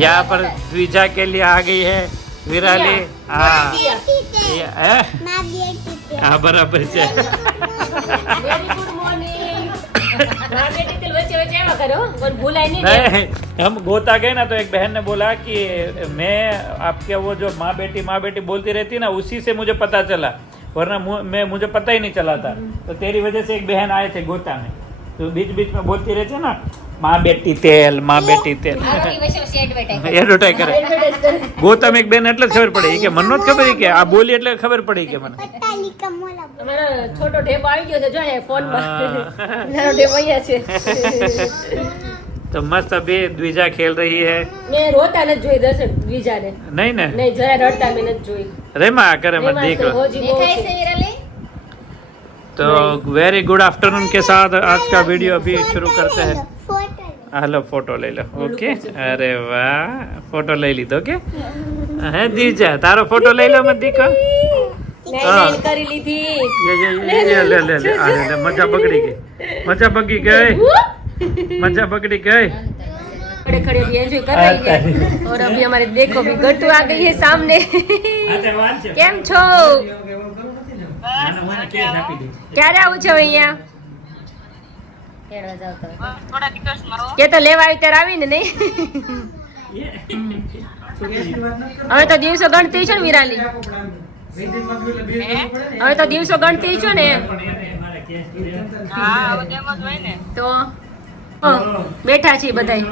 यहाँ पर द्विजा के लिए आ गई है विराली। हाँ हाँ बराबर છે। नहीं हम गोता गए ना तो एक बहन ने बोला कि मैं आपके वो जो माँ बेटी बोलती रहती ना उसी से मुझे पता चला, वरना मुझे पता ही नहीं चला था। तो तेरी वजह से एक बहन आए थे गोता में, तो बीच बीच में बोलती रहती है ना माँ बेटी तेल एडवर्टाइज करे। गोता में एक बेन એટલે ખબર પડી કે મને નહોતી ખબર કે આ બોલી એટલે ખબર પડી કે મને અમારો છોટો ઢેબો આવી ગયો છે જો એ ફોન માં નાનો ઢેબો અહીંયા છે। तो मस्त अभी द्विजा खेल रही है। मैं रोता न जोई दर्शन द्विजा ने नहीं ना नहीं जरा रड़ता में न जोई रेमा करे मत देख लो। तो वेरी गुड आफ्टरनून के साथ आज का वीडियो अभी शुरू करते हैं। हेलो फोटो ले लो। ओके अरे वाह फोटो ले ली तो के है द्विजा तारो फोटो ले लो मत देखो। नहीं કરી લીધી ये ले मजा बगड़ी गई मजा बगड़ी गई। खड़े खड़े भी एंजॉय कर रही है। और अभी हमारे देखो भी गट्टू आ गई है सामने। કેમ છો ક્યારે આવું છો અહીંયા કે તો લેવા આવી ત્યારે આવીને નહીં હવે તો દિવસો ગણતી છો ને વિરાલી હવે તો દિવસો ગણતી છો ને તો બેઠા છીએ બધાય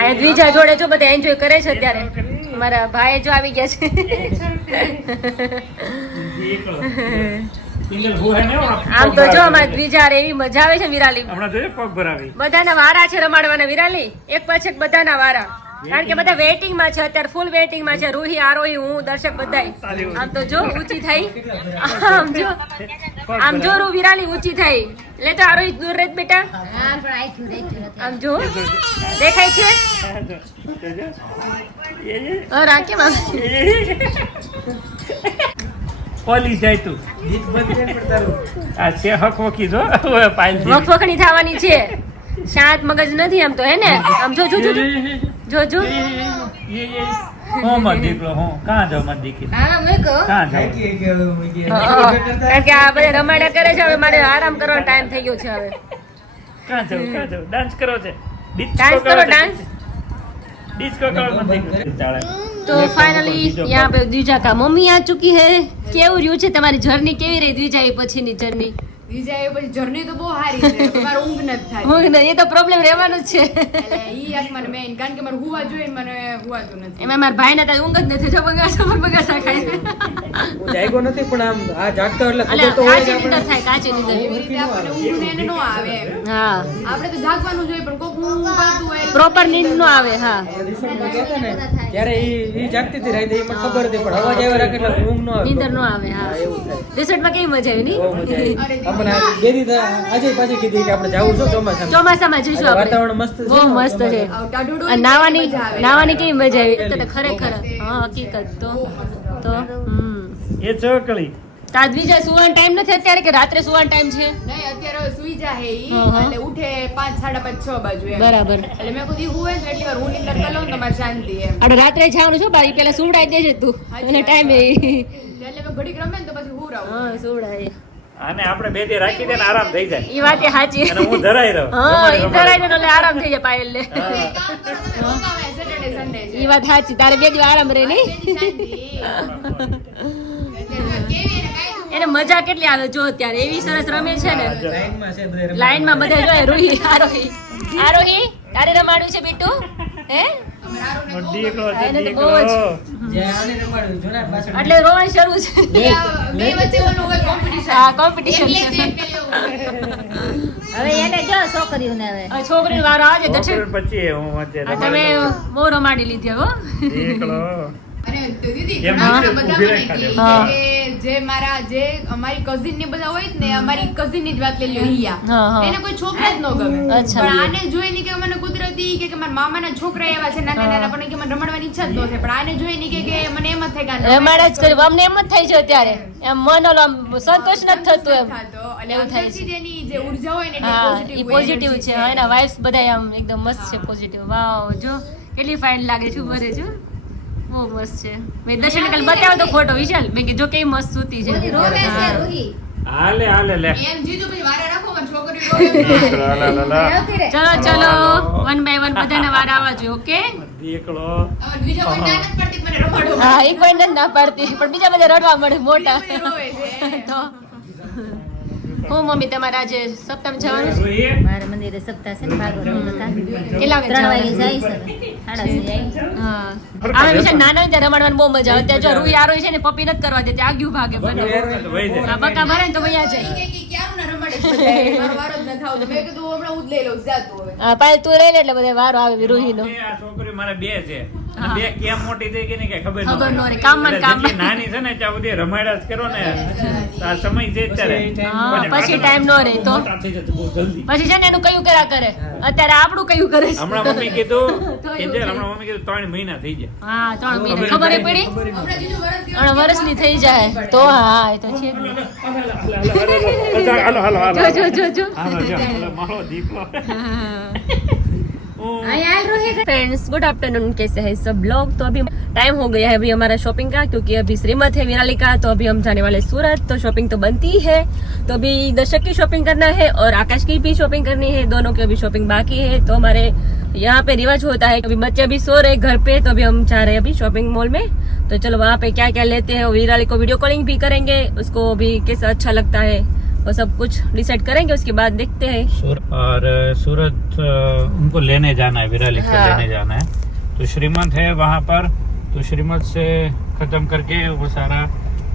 આ દ્વિજા જોડે જો બધા એન્જોય કરે છે અત્યારે મારા ભાઈ જો આવી ગયા છે આમ તો જો અમારી દ્વિજા એવી મજા આવે છે વિરાલી હમણાં જોઈએ પગ ભરાવી બધાના વારા છે રમાડવાના વિરાલી એક પછી એક બધાના વારા કારણ કે બધા વેઇટિંગ માં છે અત્યારે ફૂલ વેઇટિંગ માં છે રૂહી આરોહી હું દર્શક બધાય આમ તો જો ઊંચી થઈ આમ જો રૂ વિરાલી ઊંચી થઈ લે તો આરોહી દૂર રહે બેટા આમ જો દેખાય છે રાખે માં ઓલી જાય તું આ છે હકવકી જો વખવખણી થવાની છે શાંત મગજ નથી આમ તો હે ને આમ જો જો જો જો હો મત દીકરો હો કાં જાવ મત દીકરી કાં જાવ કારણ કે આ બધા રમાડા કરે છે હવે મારે આરામ કરવાનો ટાઈમ થઈ ગયો છે હવે કાં જાવ ડાન્સ કરો છે ડાન્સ કરો ડાન્સ डिस्को करो मत દીકરો। तो फाइनली यहाँ पे द्विजा का मम्मी आ चुकी है। કેવું રહ્યું છે તમારી જર્ની કેવી રહી દ્વિજા એ પછીની જર્ની વિજય પછી જર્ની તો બહુ સારી છે તમારે ઊંઘ નથી થાય ઊંઘ ને એ તો પ્રોબ્લેમ રહેવાનો જ છે એટલે ઈ એક મને મેઇન કારણ કે મને હુવા જોઈએ મને હુવાતું નથી એમાં મારા ભાઈ ને તો ઊંઘ જ નથી જો બગાસા ખાય હું જાગ્યો નથી પણ આમ આ જાગતો એટલે અલે ખબર તો હોય કાચી નીંદર થાય કાચી નીંદર એવી રીતે આપણને ઊંઘ ને એને નો આવે હા આપણે તો જાગવાનું જોઈએ પણ કોક ઊંઘ કરતું હોય પ્રોપર નીંદ નો આવે હા રિસર્ચમાં કહેતા ને ત્યારે ઈ જાગતી હતી રાતે મને ખબર હતી પણ અવાજ આવ્યા રાખે એટલે ઊંઘ નો આવે નીંદર નો આવે હા એવું થાય રિસોર્ટમાં કેવી મજા આવી ની બહુ મજા આવી હમણાં બેરી આજે પાછી કીધી કે આપણે જાવું છો ચોમાસામાં જઈશું આપણે વાતાવરણ મસ્ત છે બહુ મસ્ત છે ટાઢુડું અને નાવાની કેવી મજા આવી તો ખરેખર હા હકીકત તો એ ચોકડી તાર બીજા સુવાનો ટાઈમ નથી અત્યારે કે રાત્રે સુવાનો ટાઈમ છે નહીં અત્યારે હવે સુઈ જાય ઈ એટલે ઉઠે 5 5:30 6 બાજુ એમ બરાબર એટલે મેં કીધું હુવે ને એટલી વાર હું નીંદર કરી લઉં તમારે શાંતિ એમ અરે રાત્રે જવાનું છે બારી પેલા સુવડાઈ દેજે તું એટલે ટાઈમ એ એટલે મેં ઘડીક રમે ને તો પછી હું રહું હા સુવડાય આને આપણે બે દી રાખી દે ને આરામ થઈ જાય ઈ વાત સાચી અને હું ધરાઈ રહું હા ઈ ધરાઈ દે એટલે આરામ થઈ જાય પાયલ ને સેટરડે સન્ડે છે ઈ વાત સાચી તારે બે દિવસ આરામ રહે નહીં એને મજા કેટલી આવે જો અત્યારે એવી સરસ રમે છે ને લાઈનમાં છે બધા લાઈનમાં બધા જોય રોહી આરોહી તારે રમાડ્યું છે બીટુ હે દીકરો એને તો બહુ જ જે આને રમાડ્યું જોના પાછળ એટલે રોવાનું શરૂ છે બે વચ્ચે ઓલું હોય કોમ્પિટિશન હા કોમ્પિટિશન હવે એને જો છોકરીઓને હવે છોકરી વારો આવે દર્શન પછી હું વચ્ચે તમે બહુ રમાડી લીધી હો દીકરો અને તો દીદી એમ ઘણા નથી, બધા ઊભી મને રાખા કહે હા. કે જે અમારી કઝિન ને બધા હોય જ ને અમારી કઝિન ની જ વાત લઈ લ્યો હા, હિયા હા. એને કોઈ છોકરા જ ન ગમે અચ્છા. પણ આને જોઈ ની કે મને કુદરતી કે મારા મામાના છોકરા એવા છે નાના નાના પણ કે મને રમડવાની ઈચ્છા જ ન થાય પણ આને જોઈ ની કે મને એમ જ થાય કે અમારે જ કર્યું અમને એમ જ થાય છે અત્યારે એમ મન ઓલો આમ સંતોષ નથી થતું એમ અને એવું થાય અંદરથી છે. જ એની જે ઉર્જા હોય ને હા એ એ પોઝિટિવ છે હા, એના વાઇબ્સ બધા આમ એકદમ મસ્ત છે પોઝિટિવ વાવ જો કેટલી ફાઇન લાગે છે ભરે જો બહુ મસ્ત છે મેં દર્શન કાલ બતાવ્યો તો ફોટો વિશાલ મેં કીધું જો કેવી મસ્ત સૂતી છે રોવે છે હા. રૂહી હાલે લે એમ જીજુ પછી વારે રાખો પણ છોકરી રોવે આવતી રે ચલો ચલો વન બાય વન બધાના વાર આવવા જોઈએ ઓકે દીકડો હવે બીજા કોઈ ના નથી પડતી મને રમાડો હા એક પોઈન્ટ નથી ના પાડતી પણ બીજા બધા રડવા મળે મોટા રોવે છે તો હું મમ્મી તમારે આજે સપ્તાહ જવાનું છે રોહી મારા મંદિરે સપ્તાહ છે ને ભાગવત કથા કેટલા વાગે 3 વાગે જવાનું? જાય છે 6:30 જાય હા આ વિશે નાનો હોય ત્યારે રમાડવાની બહુ મજા આવે ત્યાં જો રૂઈ આરોય છે ને પપ્પી નથી કરવા દેતી આગિયું ભાગે બને વહી જાય. આ બકા ભરે ને તો વયા જાય કે ક્યારું ના રમાડે છે બધાએ. મારો વારો જ ન થાવ તો મેં કીધું હમણાં હું જ લઈ લઉં જાતું હવે હા પાછળ તું રહી લે એટલે બધે વારો આવે રૂહીનો આ છોકરી મારે બે છે હા. બે કેમ મોટી થઈ ગઈ ને કઈ ખબર ખબર ન પડે. રહે. કામમાં ને એટલે કામમાં. જેટલી નાની છે ને ત્યાં સુધી રમાડ્યા જ કરો ને તો આ સમય છે જ ત્યારે. હા, પછી time ન રહે તો. મોટા થઈ જશે બહુ જલ્દી. પછી છે ને એનું કયું કર્યા કરે અત્યારે આપણું કયું કરે છે હમણાં મમ્મી કીધું તો એવું કિંજલ, થાય. હમણાં મમ્મી કીધું 3 મહિના થઈ ગયા. હા 3 મહિના ખબર ય પડી હમણાં જીજુ વરસ ત્રણ વર્ષની થઈ જાય તો હા એ તો છે જ ને. હાલો હાલો હાલો જો જો જો હાલો જો હાલો, મારો દીકરો आयाल रोही फ्रेंड्स गुड आफ्टरनून कैसे हैं सब लोग तो अभी टाइम हो गया है अभी हमारा शॉपिंग का क्योंकि अभी श्रीमत है विराली का तो अभी हम जाने वाले सूरत तो शॉपिंग तो बनती ही है तो अभी दर्शक की शॉपिंग करना है और आकाश की भी शॉपिंग करनी है दोनों की अभी शॉपिंग बाकी है तो हमारे यहाँ पे रिवाज होता है अभी बच्चे अभी सो रहे घर पे तो अभी हम जा रहे हैं अभी शॉपिंग मॉल में तो चलो वहाँ पे क्या क्या लेते हैं विराली को वीडियो कॉलिंग भी करेंगे उसको अभी कैसा अच्छा लगता है वो सब कुछ डिसाइड करेंगे उसके बाद देखते हैं और सूरत उनको लेने जाना है, विराली को हाँ। लेने जाना है तो श्रीमंत है वहाँ पर तो श्रीमंत से खत्म करके वो सारा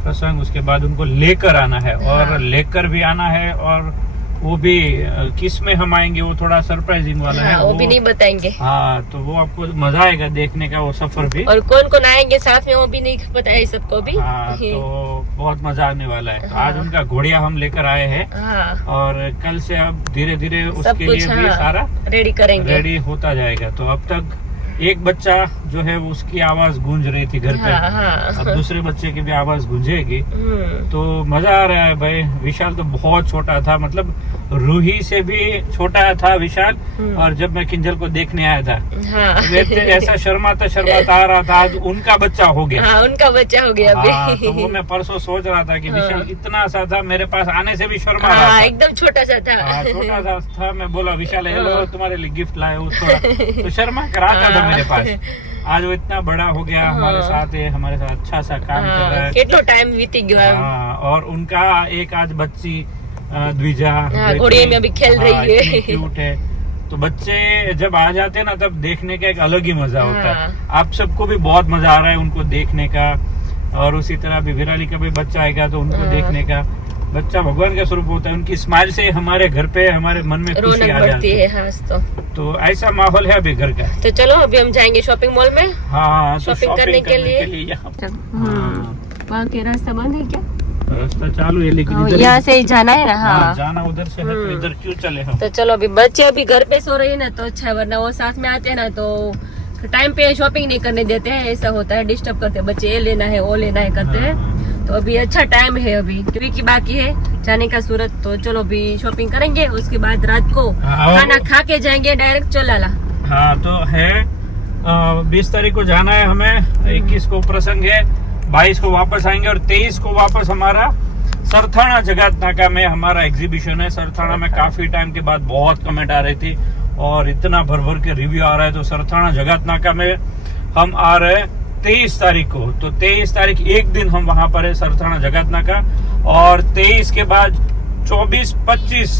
प्रसंग उसके बाद उनको लेकर आना है और लेकर भी आना है और वो भी किस में हम आएंगे वो थोड़ा सरप्राइजिंग वाला है वो भी नहीं बताएंगे हाँ तो वो आपको मजा आएगा देखने का वो सफर भी और कौन कौन आएंगे साथ में वो भी नहीं पता है सबको भी हाँ तो बहुत मजा आने वाला है तो आज उनका घोड़िया हम लेकर आए हैं हाँ और कल से अब धीरे धीरे सब उसके कुछ लिए भी हाँ, सारा रेडी करेंगे रेडी होता जाएगा तो अब तक एक बच्चा जो है उसकी आवाज गूंज रही थी घर पे हाँ हाँ अब दूसरे बच्चे की भी आवाज गूंजेगी हम्म, तो मजा आ रहा है भाई विशाल तो बहुत छोटा था मतलब रूही से भी छोटा था विशाल और जब मैं किंजल को देखने आया था हाँ वैसे ऐसा शर्माता शर्माता आ रहा था आज उनका बच्चा हो गया हाँ उनका बच्चा हो गया हाँ अभी तो वो मैं परसों सोच रहा था कि विशाल इतना सा था मेरे पास आने से भी शर्मा रहा हाँ था एकदम छोटा सा था हाँ, छोटा सा था मैं बोला विशाल हेलो तुम्हारे लिए गिफ्ट लाया हूँ थोड़ा तो शर्मा कर आता था मेरे पास आज वो इतना बड़ा हो गया हमारे साथ है हमारे साथ अच्छा सा काम कर रहा हाँ, है કેટલો टाइम વીતી गयो है हाँ और उनका एक आज बच्ची द्विजा हाँ, घोड़े में अभी खेल रही है। क्यूट है तो बच्चे जब आ जाते हैं ना तब देखने का एक अलग ही मजा होता है आप सबको भी बहुत मजा आ रहा है उनको देखने का और उसी तरह अभी विराली का भी बच्चा आएगा तो उनको देखने का बच्चा भगवान का स्वरूप होता है उनकी स्माइल से हमारे घर पे हमारे मन में खुशी रौनक आ बढ़ती जाती है है हाँ तो ऐसा माहौल है अभी घर का तो चलो अभी हम जाएंगे शॉपिंग मॉल में हाँ तो शॉपिंग करने के लिए यहाँ वहाँ के रास्ता बंद है क्या रास्ता चालू है लेकिन इधर यहाँ से ही जाना है ना हाँ, हाँ जाना उधर से है तो इधर क्यों चले हम तो चलो अभी बच्चे अभी घर पे सो रही है ना तो अच्छा है वरना वो साथ में आते हैं ना तो टाइम पे शॉपिंग नहीं करने देते हैं ऐसा होता है डिस्टर्ब करते हैं बच्चे ये लेना है वो लेना है करते हैं तो अभी अच्छा टाइम है अभी क्योंकि बाकी है जाने का सूरत तो चलो अभी शॉपिंग करेंगे उसके बाद रात को हाँ, खाना खा के जाएंगे डायरेक्ट चलाला हाँ तो है 20 तारीख को जाना है हमें 21 को प्रसंग है 22 को वापस आएंगे और 23 को वापस हमारा सरथाना जगत नाका में हमारा एग्जीबिशन है सरथाना में काफी टाइम के बाद बहुत कमेंट आ रही थी और इतना भर भर के रिव्यू आ रहा है तो सरथाना जगत नाका में हम आ रहे हैं 23 तारीख को तो 23 तारीख एक दिन हम वहां पर है सरथाना जगत नाका और 23 के बाद 24-25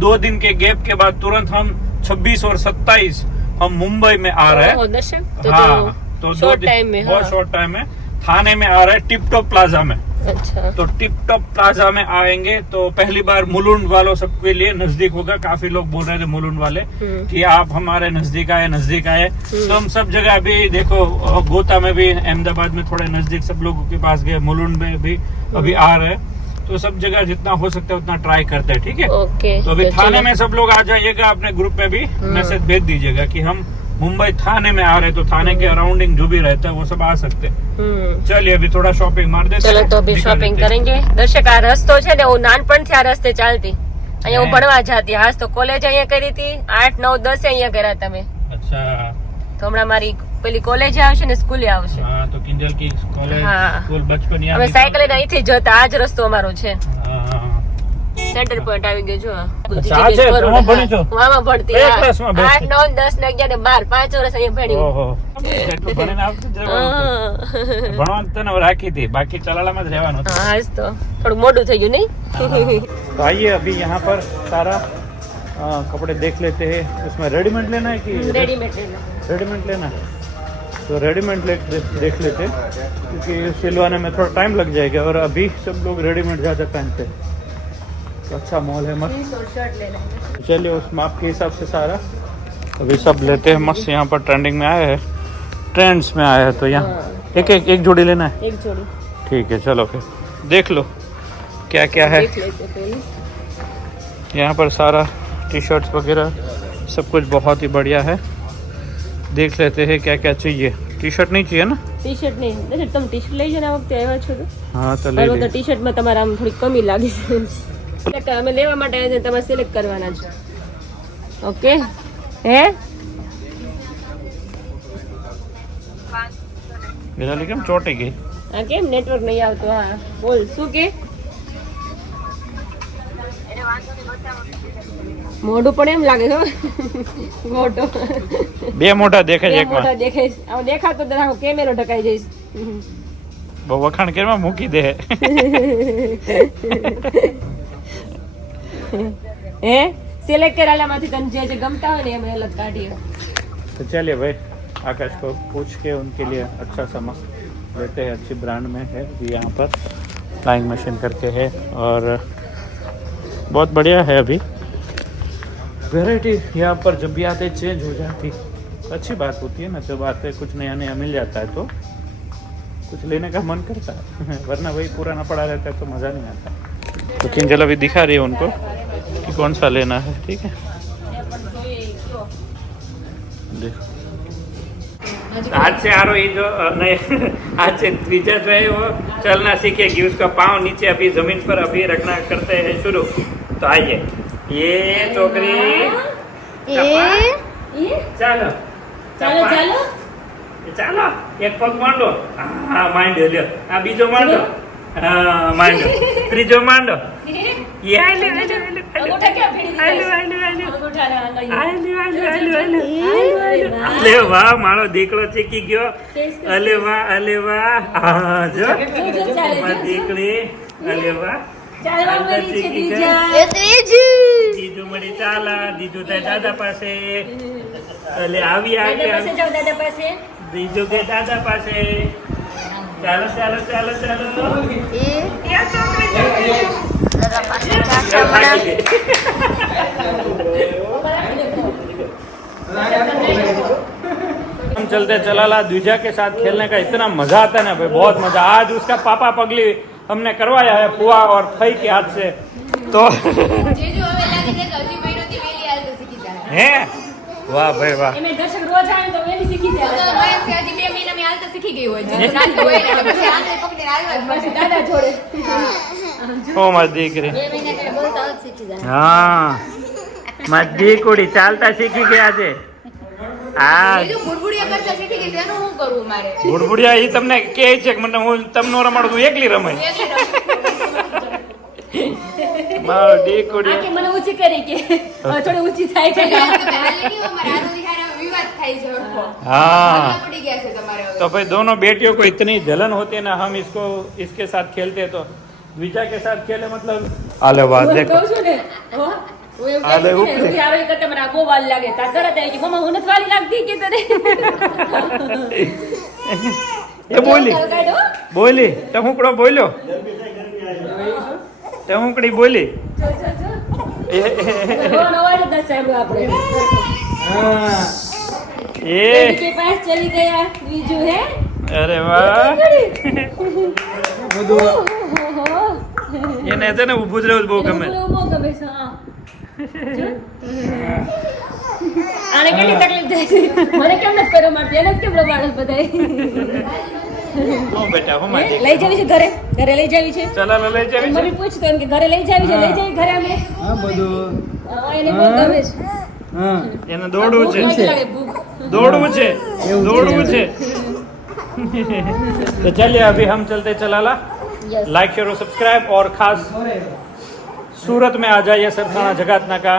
2 दिन के गैप के बाद तुरंत हम 26 और 27 हम मुंबई में आ रहे हैं दर्शन तो हाँ तो 2 शॉर्ट दिन टाइम में बहुत हाँ। शॉर्ट टाइम में थाने में आ रहे हैं टिप टॉप प्लाजा में अच्छा तो टिप टॉप प्लाजा में आएंगे तो पहली बार मुलुंड वालों सबके लिए नजदीक होगा। काफी लोग बोल रहे थे मुलुंड वाले कि आप हमारे नजदीक आए। तो हम सब जगह अभी देखो, गोता में भी, अहमदाबाद में थोड़े नजदीक सब लोगों के पास गए, मुलुंड में भी अभी आ रहे हैं। तो सब जगह जितना हो सकता है उतना ट्राई करते हैं, ठीक है। ओके, तो अभी थाने में सब लोग आ जाइएगा, अपने ग्रुप में भी मैसेज भेज दीजिएगा कि हम मुंबई थाने में आ रहे, तो थाने के अराउंडिंग जो भी रहता है वो सब आ सकते हैं। चलिए अभी थोड़ा शॉपिंग मार देते चलो तो अभी शॉपिंग करेंगे। દર્શક આ રસ્તો છે ને હું નાનપણથી આ રસ્તે ચાલતી, અહીંયા હું ભણવા જતી, આજ તો કોલેજ અહીંયા કરી હતી, 8, 9, 10 અહીંયા કર્યા તમે। अच्छा, તો હમણાં મારી પેલી કોલેજ આવશે ને સ્કૂલે આવશે। हाँ तो किंजल की कॉलेज हाँ। स्कूल बचपन याद અમે निकाल- સાયકલ લઈને અહીંથી જતા, આ જ રસ્તો અમારો છે। हाँ। સેન્ટર પોઈન્ટ આવી ગયો જો આ। અચ્છા, આ છે? તમે ભણી છો? હું આમાં ભણતી, કયા હા। ક્લાસમાં ભણતી? 8, 9, 10 ને 11 ને 12 5 વર્ષ અહીંયા ભણી હું। ઓહો, એટલું ભણીને આવતું જ રહેવાનું હતું. ભણવાનું તને રાખી थी, बाकी चलालाમાં જ રહેવાનું હતું। હા આજ તો થોડું મોડું થઈ ગયું નહીં? तो आइए अभी यहाँ पर सारा कपड़े देख लेते हैं। उसमें रेडीमेड लेना है कि રેડીમેડ લેના। रेडीमेड लेना है? तो रेडीमेड देख लेते हैं, क्योंकि सिलवाने में थोड़ा टाइम लग जाएगा और अभी सब लोग रेडीमेड ज़्यादा पहनते हैं। तो अच्छा मॉल है मस्त। શર્ટ લેના। चलिए उस माप के हिसाब से सारा अभी सब लेते हैं। मस्त यहाँ पर ट्रेंडिंग में आया है, ट्रेंड्स में आया है, तो यहाँ एक जोड़ी लेना है। એક જોડી ठीक है, चलो फिर देख लो क्या क्या है। દેખ લેતે પહેલી। यहाँ पर सारा टी शर्ट्स वगैरह सब कुछ बहुत ही बढ़िया है। देख लेते हैं क्या क्या चाहिए। टी शर्ट नहीं चाहिए ना? ટી શર્ટ નહીં, દર્શક તમે ટી શર્ટ લઈ જાઓ, આ વખતે આવ્યા છો તો हाँ तो ले આ વખતે लीजिए। ટી શર્ટમાં તમારે આમ થોડી કમી લાગી છે। એટલે અમે લેવા માટે આવ્યા છે, તમારે સિલેક્ટ કરવાના છે। ઓકે હે मेरा लेकिन चोटे गई। આ કેમ નેટવર્ક નહીં આવતું? હા બોલ શું કે? મોઢું પણ એમ લાગે છે મોટો, બે મોટા દેખાય છે મોટા એકમાં। દેખાય છે। આમ દેખાતો જ નથી, કેમેરો ઢકાઈ જઈશ। બહુ વખાણ કરવા મૂકી દે। હે સિલેક્ટ કરેલામાંથી તને જે જે ગમતા હોય ને એમ અલગ કાઢીએ। तो चलिए भाई, आकाश को पूछ के उनके लिए अच्छा सा मस्त लेते हैं। अच्छी ब्रांड में है यहाँ पर, फ्लाइंग मशीन करके है और बहुत बढ़िया है। अभी वैरायटी यहाँ पर जब भी आते चेंज हो जाती, अच्छी बात होती है ना। जब आते कुछ नया नया मिल जाता है तो कुछ लेने का मन करता है, वरना वही पुराना पड़ा रहता है तो मज़ा नहीं आता। तो किंजल अभी दिखा रही है उनको कि कौन सा लेना है, ठीक है। देखो आज से आरो ये जो नहीं, आज से त्रिजा जो है वो चलना सीखेगी। उसका पाँव नीचे अभी जमीन पर अभी रखना करते हैं शुरू। तो आइए, ये छोकरी ચાલો ચાલો ચાલો ચાલો, એક પગ માંડો, હા માંડ્યો, લ્યો આ બીજો માંડો, હા માંડો, ત્રીજો માંડો, ये आले आले आले अंगूठा क्या फेरी दी? आले आले आले अंगूठा लई। आले आले आले आले अले वाह, मारो દીકરો શીખી ગયો। અલે વાહ, હા જો મારી દીકરી, અલે વાહ, ચાલવા મળી છે શીખી બીજા। બીજું મળી ચાલા, બીજું તાર દાદા પાસે, અલે આવી દાદા પાસે આવી, જાઓ, દાદા પાસે। બીજું કે દાદા પાસે। ચાલો ચાલો ચાલો ચાલો, યા છોકરી થાકી ગઈ। हम चलते चलाला द्विजा के साथ खेलने का इतना मजा आता है ना भाई, बहुत मजा। आज उसका पापा पगली हमने करवाया है फुआ और फई के हाथ से। तो જેજુ હવે લાગે છે કે હજી મહિનોથી વહેલી હાલતો શીખી જાય। है वाह भाई वाह। એમે દર્શક રોજ આવે તો વેલી શીખી તો જાય। મહેશ કે હજી 2 મહિનામાં હાલતો શીખી ગઈ હોય, જેનું નાનું હોય ને એટલે પછી આંગળી પકડીને હાલવા જ પછી દાદા જોડે। ओ मारी दीकरी, 2 મહિના એટલે બોલતા જ શીખી જાય। हाँ मारी दीकरी चालता सीखी गया છે। આ બીજું બુડબુડિયા કરતા શીખી ગઈ છે, એનું શું કરવું મારે? બુડબુડિયા ઈ તમને કહે છે કે મને હું તમને રમાડું, તું એકલી રમાય। મારો દીકરી આકે મને ઊંચી કરી કે હવે થોડી ઊંચી થાય છે। એટલે આ તો હાલી નહીં હોય, મારે આનું દિખાઈને વિવાદ થાય છે હરખો। हाँ, ભાગલા પડી ગયા છે તમારે હવે। तो भाई दोनों बेटियों को इतनी जलन होती है ना, हम इसको इसके साथ खेलते हैं तो द्विजा के साथ खेले मतलब आले बात હું देखो। કહું છું ને, હો, હું એવું આલે કહેતી હતી ને, ઉપડી. રૂહી આરોહી કરતા મને આ બહુ વાર લાગે। તાર તરત આવી કે મમ્મા હું નથી વાલી લાગતી કે તને? એ બોલી ટહુકડો બોલ્યો ટહુકડી બોલી અવાજ જ નથી સાંભળ્યો આપણે. હા એ કે પાસ ચલી ગયા બીજું હે અરે વાહ બધું એને છે ને ઊભું જ રહેવું બહુ ગમે બહુ ગમે છે હા. જો. આને કેટલી તકલીફ થાય છે મને કેમ નથી કર્યો મારતી એને જ કેમ રમાડે બધાય હું બેટા હું માજી લઈ જવી છે ઘરે ઘરે લઈ જવી છે ચલા લઈ જાવી છે મને પૂછતો એમ કે ઘરે લઈ જવી છે લઈ જવી ઘરે અમે હા બધું એને બહુ ગમે છે હા એને દોડવું છે ભૂખ લાગે, ભૂખ. दौड़વું છે એવું છે. दौड़વું છે तो चलिए अभी हम चलते चलाला Yes. लाइक शेयर और सब्सक्राइब और खास सूरत में आ जाइए सरथाना जगत नाका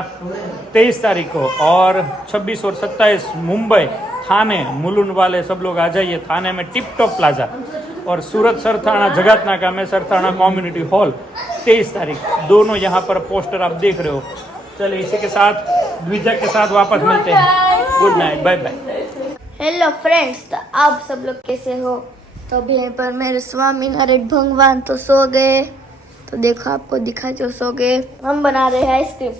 23 तारीख को और 26 और 27 मुंबई थाने मुलुंड वाले सब लोग आ जाइए थाने में टिप टॉप प्लाजा और सूरत सरथाना जगत नाका में सरथाना कम्युनिटी हॉल 23 तारीख दोनों यहाँ पर पोस्टर आप देख रहे हो चलिए इसी के साथ द्विजा के साथ वापस मिलते हैं good night bye bye hello friends, तो आप सब लोग कैसे हो? तो अभी यहाँ पर मेरे स्वामी नारायण भगवान तो सो गए, तो देखो आपको दिखा जो सो गए। हम बना रहे हैं आइसक्रीम।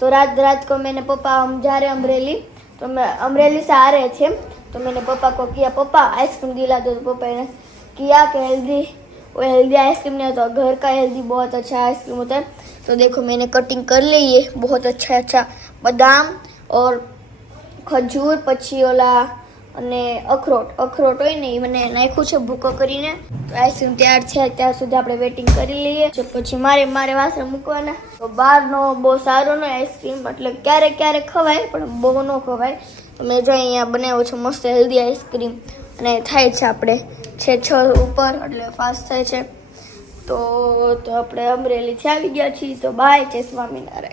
तो रात को मैंने पापा हम जा रहे अमरेली, तो मैं अमरेली से आ रहे थे तो मैंने पापा को किया पापा आइसक्रीम दिला दो, तो पापा ने किया कि हेल्दी वो हेल्दी आइसक्रीम नहीं होता, घर का हेल्दी बहुत अच्छा आइसक्रीम होता है। तो देखो मैंने कटिंग कर ली है बहुत अच्छा बादाम और खजूर પછી ઓલા અને અખરોટ હોય ને એ મને નાખ્યું છે ભૂકો કરીને। તો આઈસ્ક્રીમ તૈયાર છે ત્યાં સુધી આપણે વેઇટિંગ કરી લઈએ પછી મારે વાસણ મૂકવાના। તો બહારનો બહુ સારો ન આઈસ્ક્રીમ એટલે ક્યારેક ખવાય પણ બહુ ન ખવાય। તો મેં જો અહીંયા બનાવ્યો છે મસ્ત હેલ્ધી આઈસ્ક્રીમ અને થાય છે આપણે 6 ઉપર એટલે ફાસ્ટ થાય છે। તો આપણે અમરેલીથી આવી ગયા છીએ। તો બાય જય સ્વામિનારાયણ।